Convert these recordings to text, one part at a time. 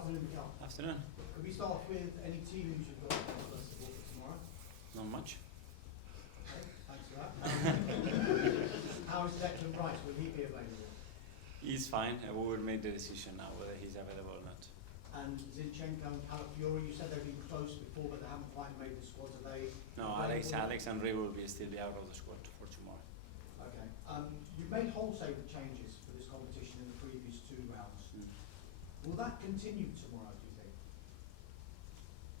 afternoon, Mikel. Afternoon. Could we start with any team news you've got first of all for tomorrow? Not much. Okay, thanks for that. How is Declan Rice? Will he be available? He's fine. We will make the decision now whether he's available or not. And Zinchenko and Calafiori, you said they've been close before, but they haven't quite made the squad. Are they? No, Alex and Ray will still be out of the squad for tomorrow. Okay. You've made wholesale changes for this competition in the previous two rounds. Will that continue tomorrow, do you think?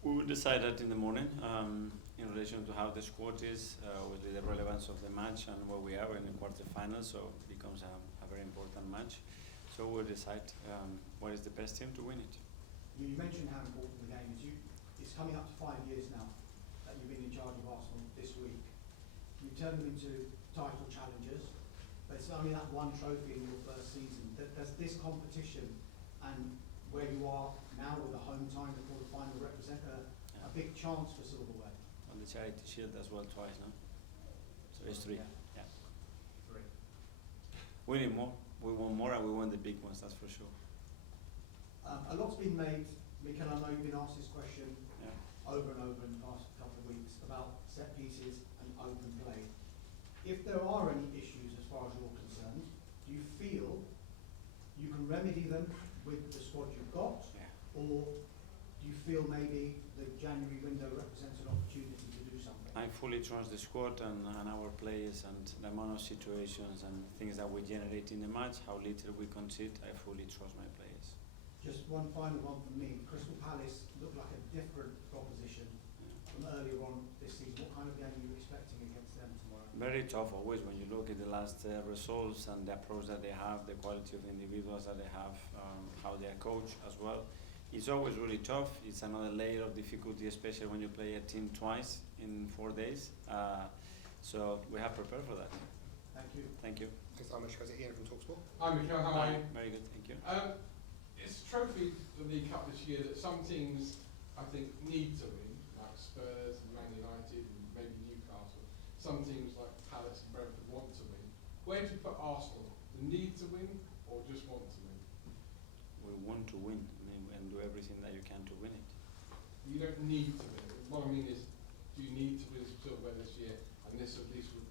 We will decide that in the morning in relation to how the squad is, with the relevance of the match and where we are in the quarterfinals, so it becomes a very important match. So we'll decide what is the best team to win it. You mentioned how important the game is. It's coming up to 5 years now that you've been in charge of Arsenal this week. You turned them into title challengers, but it's only that one trophy in your first season. Does this competition and where you are now with the home time, the quarter-final, represent a big chance for silverware? On the Charity Shield as well twice, no? So it's three. Yeah. Three. We need more. We want more and we want the big ones, that's for sure. A lot's been made, Mikel, I know you've been asked this question over and over in the past couple of weeks about set pieces and open play. If there are any issues as far as you're concerned, do you feel you can remedy them with the squad you've got? Or do you feel maybe the January window represents an opportunity to do something? I fully trust the squad and our players and the amount of situations and things that we generate in the match, how little we concede. I fully trust my players. Just one final one from me. Crystal Palace looked like a different proposition from earlier on this season. What kind of game are you expecting against them tomorrow? Very tough always when you look at the last results and the approach that they have, the quality of the individuals that they have, how they are coached as well. It's always really tough. It's another layer of difficulty, especially when you play a team twice in 4 days. So we have prepared for that. Thank you. Thank you. Thanks, Amish. Guys, Ian from TalkSport. Hi, Mikel. How are you? Very good, thank you. It's a trophy for the League Cup this year that some teams, I think, need to win, like Spurs and Man United and maybe Newcastle. Some teams like Palace and Brentford want to win. Where do you put Arsenal? The need to win or just want to win? We want to win, and do everything that you can to win it. You don't need to win. What I mean is, do you need to win silverware this year, and this at least would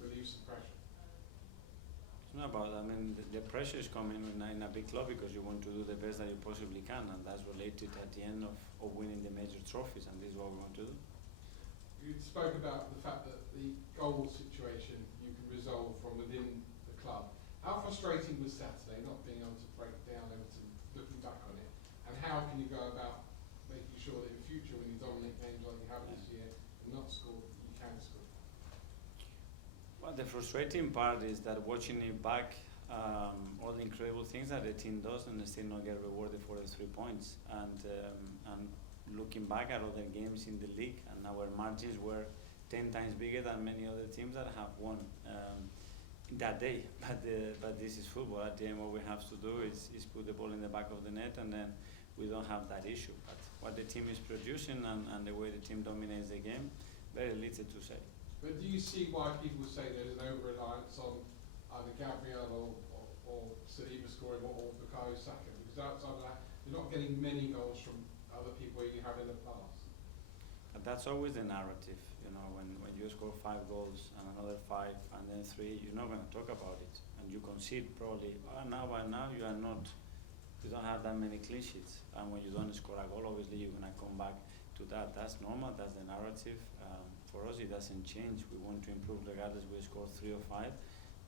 relieve some pressure? It's not about, the pressure is coming in a big club because you want to do the best that you possibly can, and that's related at the end of winning the major trophies, and this is what we want to do. You spoke about the fact that the goal situation you can resolve from within the club. How frustrating was Saturday not being able to break down Everton, looking back on it, and how can you go about making sure that in future when you dominate games like you have this year and not score, you can score? Well, the frustrating part is that watching it back, all the incredible things that the team does and still not get rewarded for the 3 points. And looking back at other games in the league, and our margins were 10 times bigger than many other teams that have won that day. But this is football. At the end, what we have to do is put the ball in the back of the net, and then we don't have that issue. But what the team is producing and the way the team dominates the game, very little to say. But do you see why people say there's an over-reliance on either Gabriel or Saliba scoring or Bukayo Saka? Because outside of that, you're not getting many goals from other people you have in the past. But that's always the narrative, when you score 5 goals and another 5 and then 3, you're not going to talk about it. And you concede probably, now you don't have that many clean sheets. And when you don't score a goal, obviously you're going to come back to that. That's normal, that's the narrative. For us, it doesn't change. We want to improve regardless we score 3 or 5.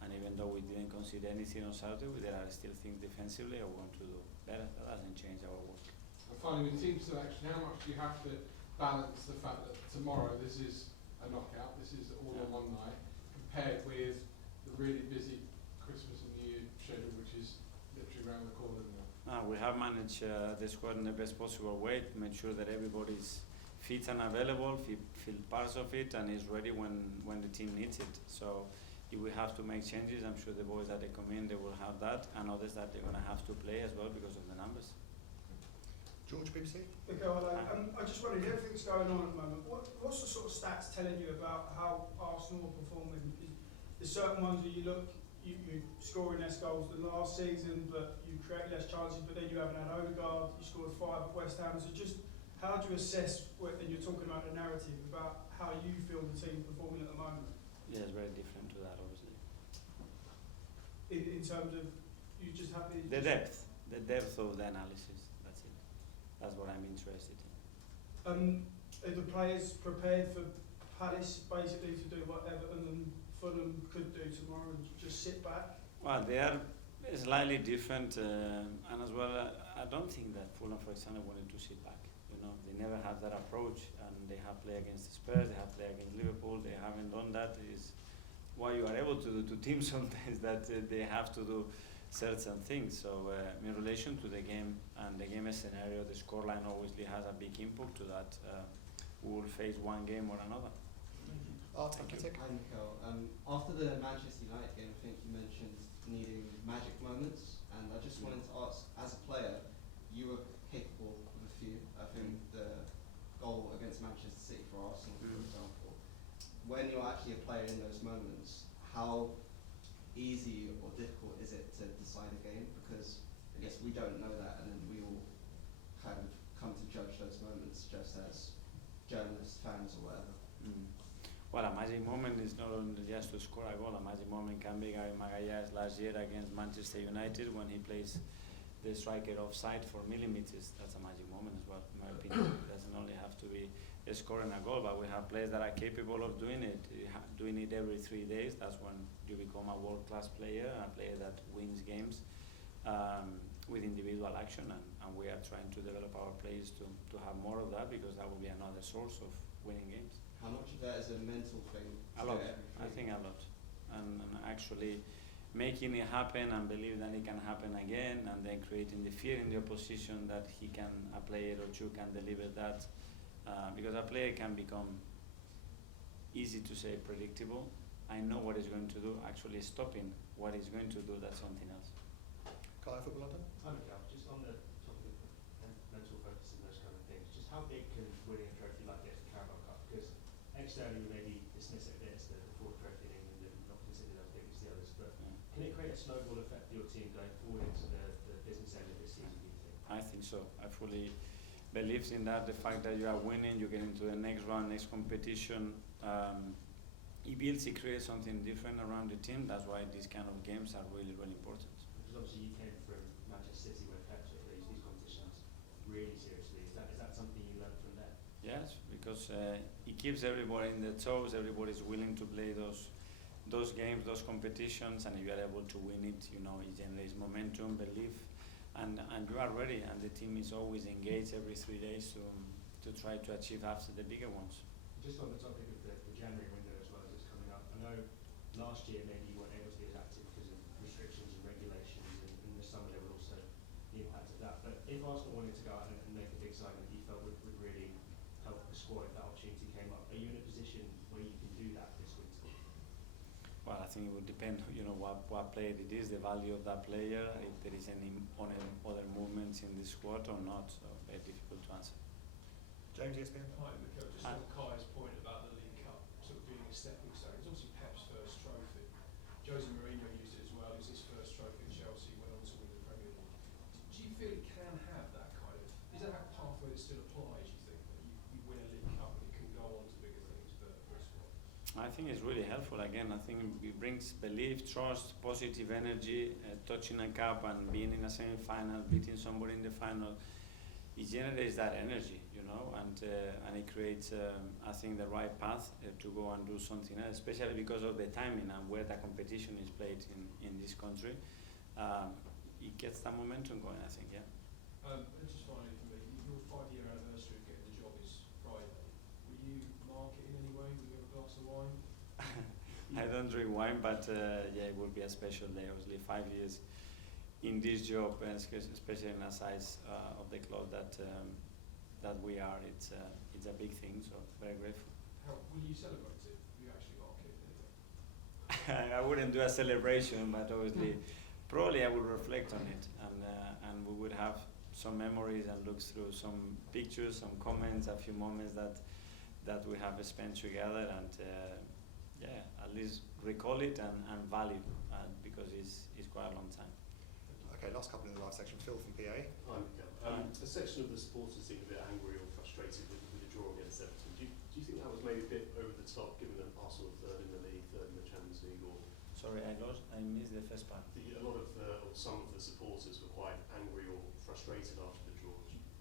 And even though we didn't concede anything on Saturday, there are still things defensively I want to do better. That doesn't change our work. And finally, with team selection, how much do you have to balance the fact that tomorrow this is a knockout, this is all on one night, compared with the really busy Christmas and New Year schedule, which is literally around the corner now? We have managed the squad in the best possible way to make sure that everybody's fit and available, feel parts of it, and is ready when the team needs it. So if we have to make changes, I'm sure the boys that they come in, they will have that, and others that they're going to have to play as well because of the numbers. George, BBC. Mikel, I just wondered, everything's going on at the moment. What's the sort of stats telling you about how Arsenal are performing? There's certain ones where you look, you're scoring less goals than last season, but you create less chances, but then you haven't had Odegaard, you scored 5 at West Ham. So just how do you assess, and you're talking about the narrative, about how you feel the team's performing at the moment? Yeah, it's very different to that, obviously. In terms of, you just have The depth of the analysis, that's it. That's what I'm interested in. Are the players prepared for Palace basically to do what Everton and Fulham could do tomorrow and just sit back? Well, they are slightly different, and as well, I don't think that Fulham, for example, wanted to sit back. You know, they never have that approach, and they have played against the Spurs, they have played against Liverpool. They haven't done that. Is why you are able to do to teams sometimes that they have to do certain things. So, in relation to the game and the game scenario, the scoreline obviously has a big input to that. We will face one game or another. Thank you. Hi, Mikel. After the Manchester United game, I think you mentioned needing magic moments, and I just wanted to ask, as a player, you were capable of a few. I think the goal against Manchester City for Arsenal, for example. When you're actually a player in those moments, how easy or difficult is it to decide a game? Because I guess we don't know that, and then we all kind of come to judge those moments just as journalists, fans, or whatever. Well, a magic moment is not only just to score a goal. A magic moment can be Gary Magalhaes last year against Manchester United when he plays the striker offside for millimeters. That's a magic moment as well, in my opinion. It doesn't only have to be scoring a goal, but we have players that are capable of doing it. Doing it every 3 days, that's when you become a world-class player, a player that wins games with individual action, and we are trying to develop our players to have more of that, because that will be another source of winning games. How much of that is a mental thing? A lot, I think a lot. And actually making it happen and believe that it can happen again, and then creating the fear in the opposition that a player or two can deliver that. Because a player can become easy to say predictable. I know what he's going to do. Actually stopping what he's going to do, that's something else. Carlisle Football London. Hi, Mikel. Just on the topic of mental focus and those kind of things, just how big can winning a trophy like this, the Carabao Cup? Because externally we maybe dismiss it a bit as the fourth trophy in England and not considered as big as the others, but can it create a snowball effect for your team going forward into the business end of this season, do you think? I think so. I fully believe in that. The fact that you are winning, you get into the next round, next competition, it creates something different around the team. That's why these kind of games are really, really important. Because obviously you came from Manchester City where Pep took these competitions really seriously. Is that something you learned from there? Yes, because it keeps everybody in their toes. Everybody's willing to play those games, those competitions, and if you are able to win it, you know, it generates momentum, belief, and you are ready. And the team is always engaged every 3 days to try to achieve after the bigger ones. Just on the topic of the January window as well as it's coming up, I know last year maybe you weren't able to be as active because of restrictions and regulations, and in the summer there were also the impact of that. But if Arsenal wanted to go out and make a big signing that you felt would really help the squad if that opportunity came up, are you in a position where you can do that this winter? Well, I think it would depend, you know, what player it is, the value of that player, if there is any other movements in the squad or not. So very difficult to answer. James, ESPN. Hi, Mikel. Just on Kai's point about the League Cup sort of being a stepping stone. It's obviously Pep's first trophy. Jose Mourinho used it as well. It was his first trophy at Chelsea, went on to win the Premier League. Do you feel it can have that kind of, is that a pathway that still applies, you think, that you win a League Cup and it can go on to bigger things for a squad? I think it's really helpful. Again, I think it brings belief, trust, positive energy. Touching a cup and being in a semi-final, beating somebody in the final, it generates that energy, you know, and it creates, I think, the right path to go and do something else, especially because of the timing and where the competition is played in this country. It gets that momentum going, I think, yeah. And just finally for me, your 5-year anniversary of getting the job is Friday. Will you mark it in any way? Will you have a glass of wine? I don't drink wine, but yeah, it will be a special day. Obviously, 5 years in this job, and especially in the size of the club that we are, it's a big thing. So very grateful. How will you celebrate it? Will you actually mark it? I wouldn't do a celebration, but obviously, probably I would reflect on it, and we would have some memories and look through some pictures, some comments, a few moments that we have spent together, and yeah, at least recall it and value, because it's quite a long time. Okay, last couple in the live section. Phil from PA. Hi, Mikel. A section of the supporters seemed a bit angry or frustrated with the draw against Everton. Do you think that was maybe a bit over the top, given that Arsenal were third in the league, third in the Champions League, or Sorry, I missed the first part. a lot of or some of the supporters were quite angry or frustrated after the draw?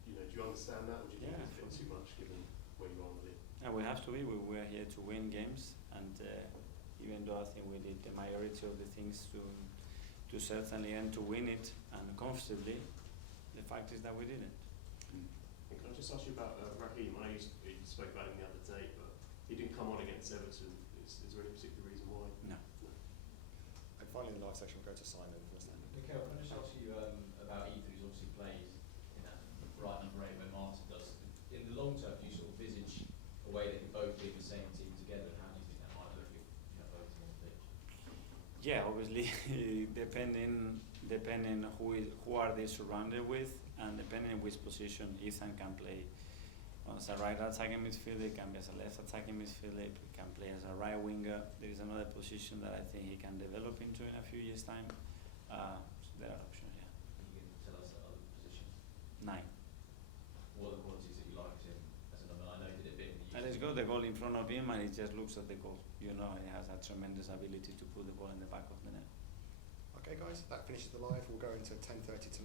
Do you understand that, or do you think Yeah, it's a bit too much given where you are in the league? And we have to be. We're here to win games, and even though I think we did the majority of the things to certainly and to win it and comfortably, the fact is that we didn't. And can I just ask you about Raheem? I know you spoke about him the other day, but he didn't come on against Everton. Is there any particular reason why? No. And finally in the live section, we'll go to Simon from West Ham. Mikel, can I just ask you about Ethan, who's obviously played in that right number 8 where Martin does. In the long term, do you sort of visage a way that you both be in the same team together, and how do you think that might look if you have both on the pitch? Yeah, obviously, depending who are they surrounded with, and depending which position Ethan can play. As a right attacking midfielder, he can be as a left attacking midfielder, he can play as a right winger. There is another position that I think he can develop into in a few years' time. So there are options, yeah. Can you tell us that other position? 9. What are the qualities that you liked him as a number? I know he did a bit in the And he's got the goal in front of him, and he just looks at the goal. You know, he has a tremendous ability to put the ball in the back of the net. Okay, guys, that finishes the live. We'll go into 10:30 tomorrow.